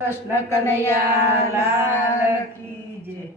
કૃષ્ણ કનૈયા લાલ કી જય।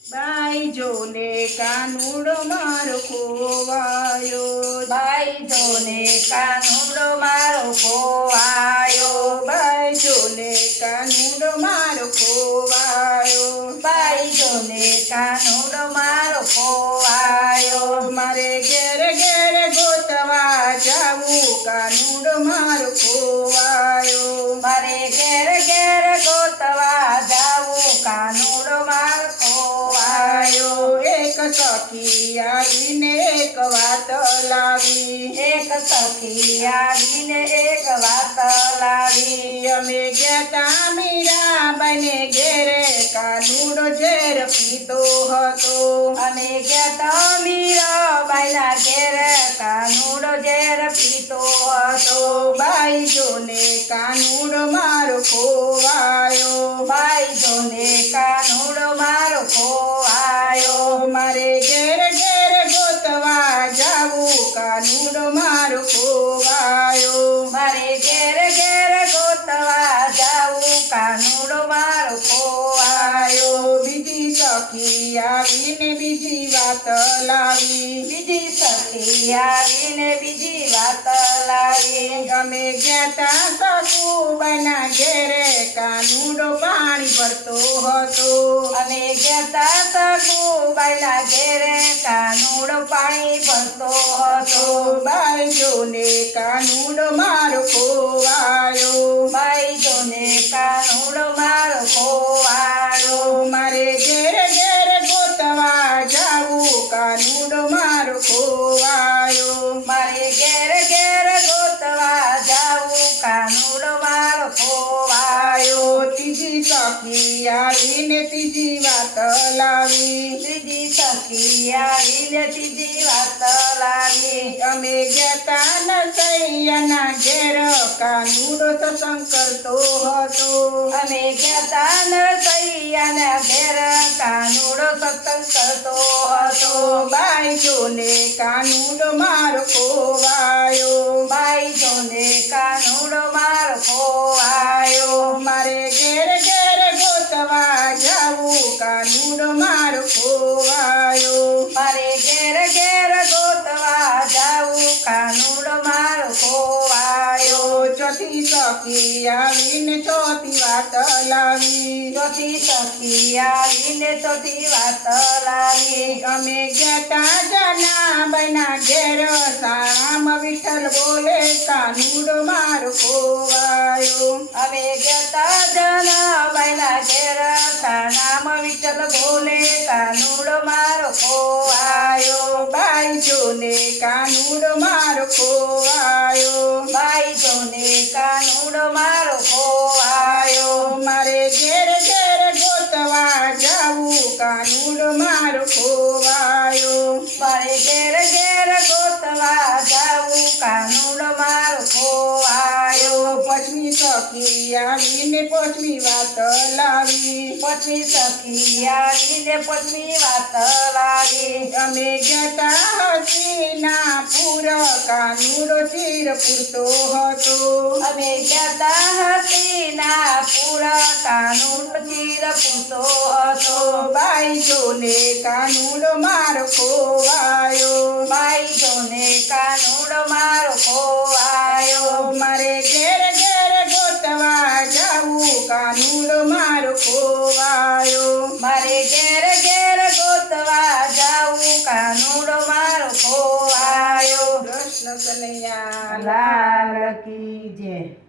બાઈ જોને કાનુડો મારો ખોવાયો, બાઈ જોને કાનુડો મારો ખોવાયો, બાઈ જોને કાનુડો મારો ખોવાયો, બાઈ જોને કાનુડો મારો ખોવાયો, મારે ઘેર ઘેર ગોતવા જાવું કાનુડો મારો ખોવાયો, મારે ઘેર ઘેર ગોતવા જાવું કાનુડો મારો ખોવાયો। એક સખી આવીને એક વાત લાવી, એક સખી આવીને એક વાત લાવી, અમે ગયા મીરાબાઈને ઘેરે કાનુડો ઝેર પીતો હતો, અમે ગયા મીરાબાઈના ઘેર કાનુડો ઝેર પીતો હતો, બાઈ જોને કાનુડો મારો ખોવાયો, બાઈ જોને કાનુડો મારો ખોવાયો, મારે ઘેર ઘેર ગોતવા જાવું કાનુડો મારો ખોવાયો, મારે ઘેર ઘેર ગોતવા જાવું કાનુડો મારો ખોવાયો। બીજી સખી આવીને બીજી વાત લાવી, બીજી સખી આવીને બીજી વાત લાવી, અમે ગયા સખુબાઈના ઘેરે કાનુડો પાણી ભરતો હતો, અમે ગયા સખુબાઈના ઘેરે કાનુડો પાણી ભરતો હતો, બાઈ જોને કાનુડો મારો ખોવાયો, બાઈ જોને કાનુડો મારો ખોવાયો, મારે ઘેર ઘેર ગોતવા જાવું કાનુડો મારો ખોવાયો, મારે ઘેર ઘેર ગોતવા જાવું કાનુડો મારો ખોવાયો। ત્રીજી સખી આવીને ત્રીજી વાત લાવી, ત્રીજી સખી આવીને ત્રીજી વાત લાવી, અમે ગયા નરસૈયાના ઘેર કાનુડો સત્સંગ કરતો હતો, અમે ગયા નરસૈયાના ઘેર કાનુડો સત્સંગ કરતો હતો, બાઈ જોને કાનુડો મારો ખોવાયો, બાઈ જોને કાનુડો મારો ખોવાયો, મારે ઘેર ઘેર ગોતવા જાવું કાનુડો મારો ખોવાયો, મારે ઘેર ઘેર ગોતવા જાવું કાનુડો મારો ખોવાયો। ચોથી સખી આવીને ચોથી વાત લાવી, ચોથી સખી આવીને ચોથી વાત લાવી, અમે ગયા જનાબાઈના ઘેર શાળામાં વિઠ્ઠલ બોલે કાનુડો મારો ખોવાયો, અમે ગયા જનાબાઈના ઘેર શાળામાં વિઠ્ઠલ બોલે કાનુડો મારો ખોવાયો, બાઈ જોને કાનુડો મારો ખોવાયો, બાઈ જોને કાનુડો મારો ખોવાયો, મારે ઘેર ઘેર ગોતવા જાવું કાનુડો મારો ખોવાયો, મારે ઘેર ઘેર ગોતવા જાવું કાનુડો મારો ખોવાયો। પાંચમી સખી આવીને પાંચમી વાત લાવી, પાંચમી સખી આવીને પાંચમી વાત લાવી, અમે ગયા હસીના પૂર કાનુડો ચીર પૂરતો હતો, અમે ગયા હસીના પૂરા કાનુડો ચીર પૂરતો હતો, બાઈ જોને કાનુડો મારો ખોવાયો, બાઈ જોને કાનુડો મારો ખોવાયો, મારે ઘેર ઘેર ગોતવા જાવું કાનુડો મારો ખોવાયો, મારે ઘેર ઘેર ગોતવા જાવું કાનુડો મારો ખોવાયો। કૃષ્ણ કનૈયા લાલ કી જય।